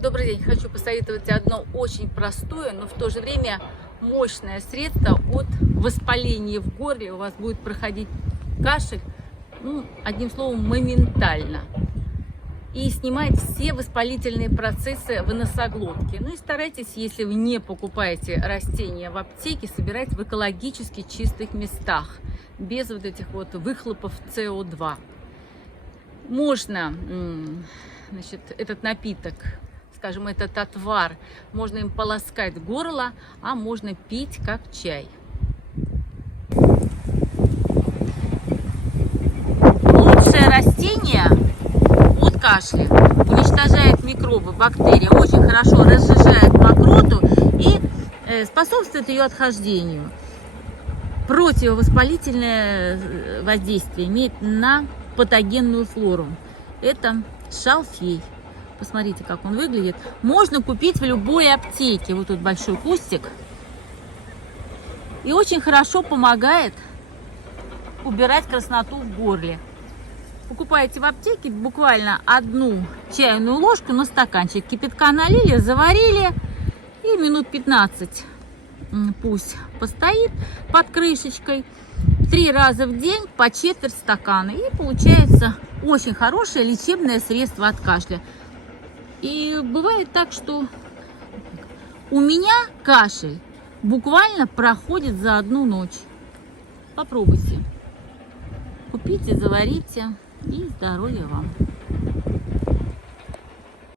Добрый день! Хочу посоветовать одно очень простое, но в то же время мощное средство от воспаления в горле. У вас будет проходить кашель, одним словом, моментально. И снимает все воспалительные процессы в носоглотке. И старайтесь, если вы не покупаете растения в аптеке, собирать в экологически чистых местах, без вот этих вот выхлопов СО2. Можно, этот напиток, скажем, этот отвар, можно им полоскать горло, а можно пить как чай. Лучшее растение от кашля уничтожает микробы, бактерии, очень хорошо разжижает мокроту и способствует ее отхождению. Противовоспалительное воздействие имеет на патогенную флору. Это шалфей. Посмотрите, как он выглядит. Можно купить в любой аптеке. Вот тут большой кустик. И очень хорошо помогает убирать красноту в горле. Покупаете в аптеке буквально 1 чайную ложку на стаканчик. Кипятка налили, заварили. И минут 15 пусть постоит под крышечкой. 3 раза в день по четверть стакана. И получается очень хорошее лечебное средство от кашля. И бывает так, что у меня кашель буквально проходит за 1 ночь. Попробуйте. Купите, заварите, и здоровья вам.